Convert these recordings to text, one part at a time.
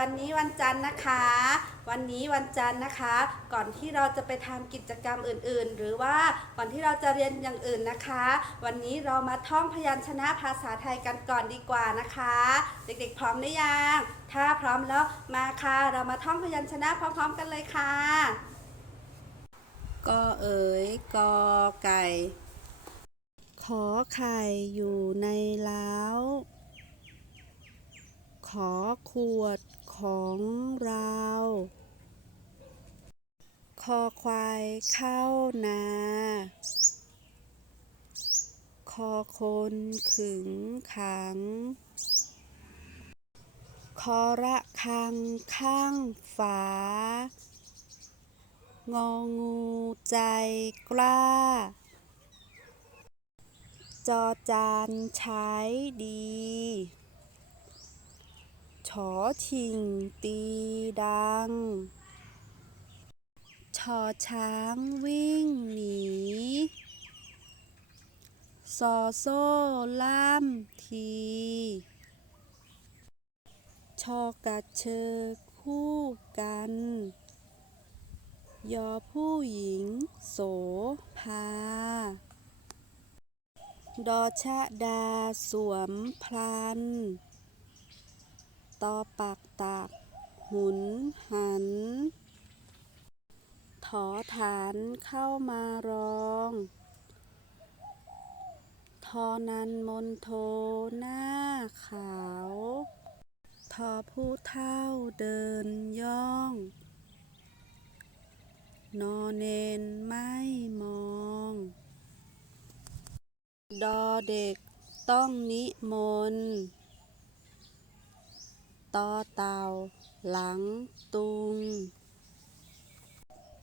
วันนี้วันจันทร์นะคะ วันนี้วันจันทร์นะคะ ก่อนที่เราจะไปทำกิจกรรมอื่นๆ หรือว่าก่อนที่เราจะเรียนอย่างอื่นนะคะ วันนี้เรามาท่องพยัญชนะภาษาไทยกันก่อนดีกว่านะคะ เด็กๆ พร้อมหรือยัง ถ้าพร้อมแล้วมาค่ะ เรามาท่องพยัญชนะพร้อมๆกันเลยค่ะกอเอ๋ยกอไก่ ขอไข่อยู่ในเล้า ขอขวด ของเรา คอควายเข้านา คอคนขึงขัง คอระคังข้างฝางองูใจกล้า จอจานใช้ดี ชอชิงตีดัง ชอช้างวิ่งหนีซอโซ่ล่ามที ชอกระเชอคู่กัน ยอผู้หญิงโสภา ดอชะดาสวมพลัน ตอปากตาก หุนหัน ถอฐานเข้ามารอง ทอนันมนโทหน้าขาว ทอผู้เท่าเดินย่อง นอเนนไม่มอง ดอเด็กต้องนิมนต์ ต่อเต่า หลัง ตุง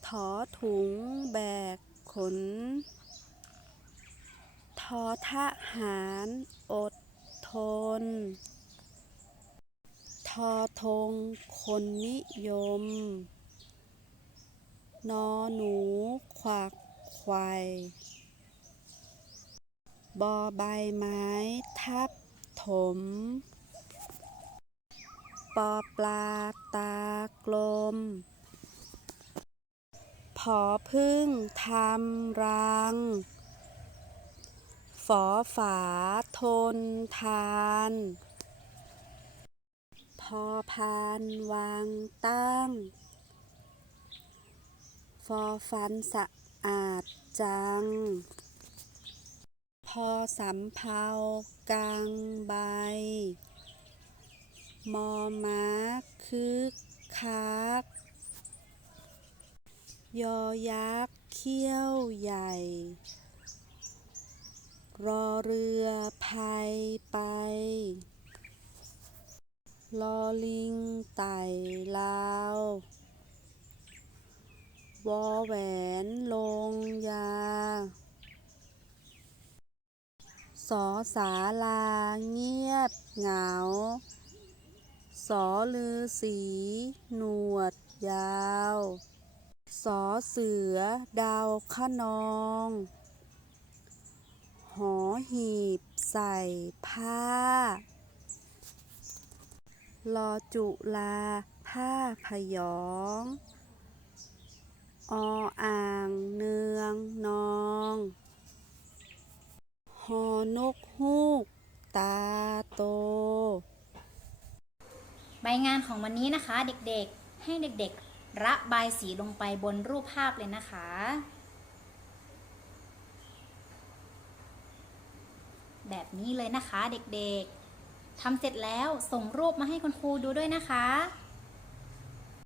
ถอถุง แบก ขน ทอทหาร อดทน ทอธงคนนิยม นอหนู ขวักไขวบอใบไม้ ทับถม ปอปลาตากลม ผอพึ่งทำรัง ฝอฝาทนทาน พอพานวางตั้ง ฟอฟันสะอาดจัง พอสำเภากลางใบ มอม้าคึกคัก ยอยักษ์เขี้ยวใหญ่ รอเรือพายไป ลอลิงไต่ลาววอแหวนลงยา สอสาลาเงียบเหงา สอลือสี หนวด ยาว สอเสือ ดาวขนอง หอหีบ ใส่ผ้า ลอจุลา ผ้าพยอง ออ่าง เนือง นอง หอนกฮูก ตาโต ใบงานของวันนี้นะคะเด็กๆ ให้เด็กๆ ระบายสีลงไปบนรูปภาพเลยนะคะ แบบนี้เลยนะคะเด็กๆทำเสร็จแล้วส่งรูปมาให้คุณครูดูด้วยนะคะ